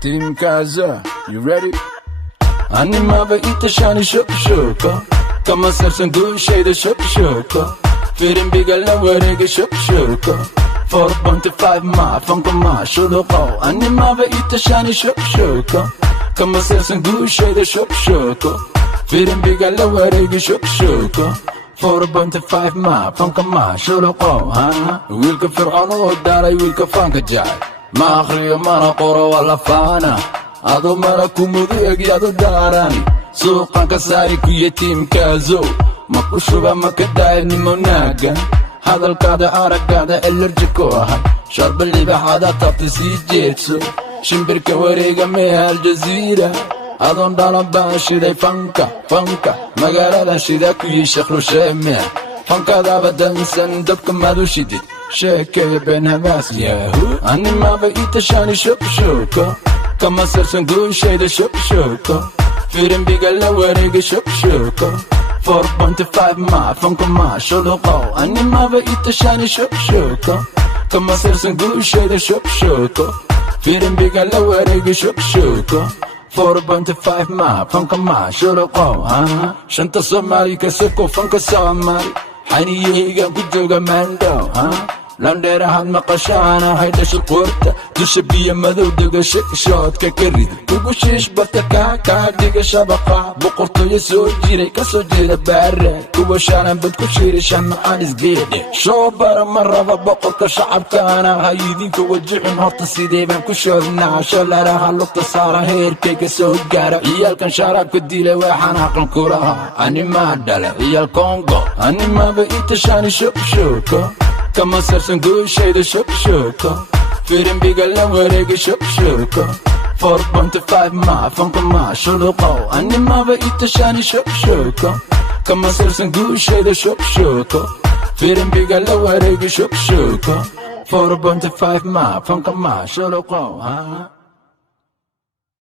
Team Kaza, you ready? Ani mabait shani shuk-shuka Kama sarsan gushayda shuk-shuka Firin bigal na wareega shuk-shuka 4.5 ma, funka ma, shuluqo Ani mabait shani shuk-shuka Kama sarsan gushayda shuk-shuka Firin bigal na wareega shuk-shuka 4.5 ma, funka ma, shuluqo Wiilka fircoon oo daaray wiilka faanka jacay Ma akhriyo mana qoro wala faana Ado mana kumudu egyado daarani Suuqan ka saari kuya Team Kazo Makushuba makadaay nimonaagan Hadalkaada araggaada allergico ahay Sharba libaxaada tabta sii jeedso Shimbirka wareega meeha aljaziira Adoon dhalan baan shiday fanka Magaalada shida kuyi Sheekh Rusheemea Fankadaaba dansan dabka madu shidid Sheekaya been habaas yahu Ani mabait shani shuk-shuka Kama sarsan gushayda shuk-shuka Firin bigal na wareega shuk-shuka 4.5 ma, funka ma, shuluqo Ani mabait shani shuk-shuka Kama sarsan gushayda shuk-shuka Firin bigal na wareega shuk-shuka 4.5 ma, funka ma, shuluqo Shanta Soomaali ka soko funka Soomaali Xaniyeygan ku jooga Mando Landheerahaad maqashaana haydhasha qoorta Dusha biyo madow dega shoodka ka rid Kugu shiish bata kaa dhiga shabaqa Boqortooyo soo jiray kasoo jeeda baare Kuwa shaalan bad ku shiiri shamacaan isgeedhe Shoo bara ma raba boqorka shacabkaana Ha idinka wajicin horta sidee baan ku shoodnaa Shalaraha lugta saara heerkayga soo gaara Ciyaalkan sharaabka dilay waxaan aqal ku lahaa Ani maa dhala ciyaal Kongo Ani mabait shani shuk-shuka Kama sarsan gushayda shuk-shuka Firin bigal na wareega shuk-shuka 4.5 ma, funka ma, shuluqo Ani mabait shani shuk-shuka Kama sarsan gushayda shuk-shuka Firin bigal na wareega shuk-shuka 4.5 ma, funka ma, shuluqo